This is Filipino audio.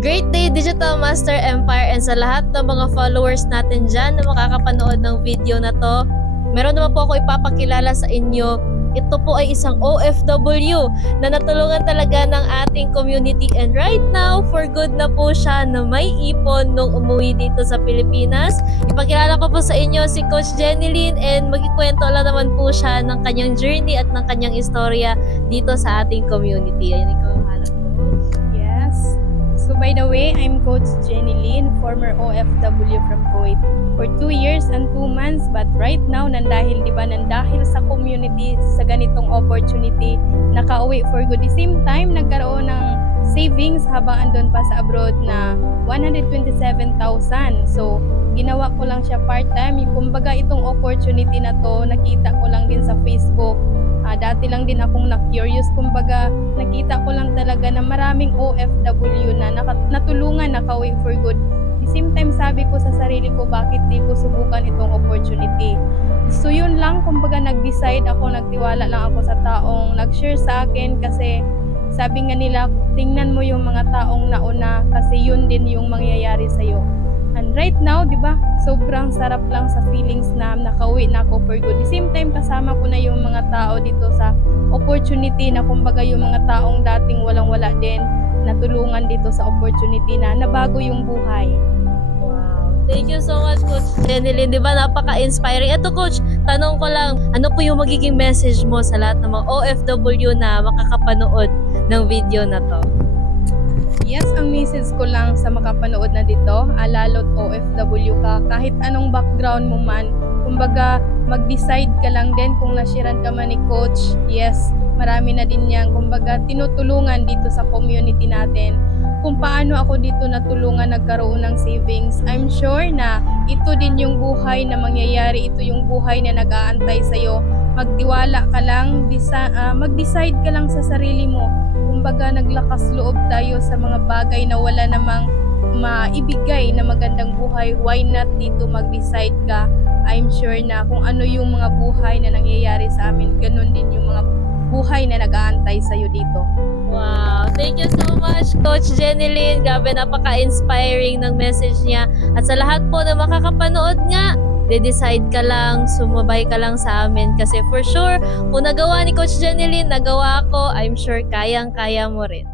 Great day Digital Master Empire, and sa lahat ng mga followers natin dyan na makakapanood ng video na to, meron naman po ako ipapakilala sa inyo. Ito po ay isang OFW na natulungan talaga ng ating community, and right now, for good na po siya na may ipon nung umuwi dito sa Pilipinas. Ipakilala ko po sa inyo si Coach Jeneline, and magkikwento lang naman po siya ng kanyang journey at ng kanyang istorya dito sa ating community. Ayun, ikaw halap. Yes. So by the way, I'm Coach Jeneline, former OFW from Kuwait for 2 years and 2 months. But right now, nandahil sa community, sa ganitong opportunity, nakauwi for good. The same time, nagkaroon ng savings habang andun pa sa abroad na 127,000. So, ginawa ko lang siya part-time. Kumbaga, itong opportunity na to, nakita ko lang din sa Facebook. Dati lang din akong na-curious. Kumbaga, nakita ko lang talaga na maraming OFW na natulungan, nakauwi for good. The same time, sabi ko sa sarili ko, bakit di ko subukan itong opportunity? So yun lang, kumbaga nag-decide ako, nagtiwala lang ako sa taong nag-share sa akin, kasi sabi nga nila, tingnan mo yung mga taong nauna kasi yun din yung mangyayari sa'yo. And right now, di ba, sobrang sarap lang sa feelings na nakauwi na ako for good. The same time, kasama ko na yung mga tao dito sa opportunity na kumbaga yung mga taong dating walang-wala din, natulungan dito sa opportunity na nabago yung buhay. Wow. Thank you so much, Coach Jeneline. Di ba, napaka-inspiring. Ito, Coach, tanong ko lang, ano po yung magiging message mo sa lahat ng mga OFW na makakapanood ng video na to? Yes, ang message ko lang sa makapanood na dito, lalo't OFW ka, kahit anong background mo man, kumbaga mag-decide ka lang din kung nashiran ka man ni Coach. Yes, marami na din yan, kumbaga tinutulungan dito sa community natin. Kung paano ako dito natulungan nagkaroon ng savings, I'm sure na ito din yung buhay na mangyayari, ito yung buhay na nag-aantay sa'yo. Magtiwala ka lang, mag-decide ka lang sa sarili mo. Kumbaga naglakas loob tayo sa mga bagay na wala namang maibigay na magandang buhay. Why not dito mag-decide ka? I'm sure na kung ano yung mga buhay na nangyayari sa amin, ganun din yung mga buhay na nag-aantay sa'yo dito. Wow! Thank you so much, Coach Jeneline. Grabe, napaka-inspiring ng message niya. At sa lahat po na makakapanood nga, de-decide ka lang, sumabay ka lang sa amin. Kasi for sure, kung nagawa ni Coach Jeneline, nagawa ko, I'm sure kayang-kaya mo rin.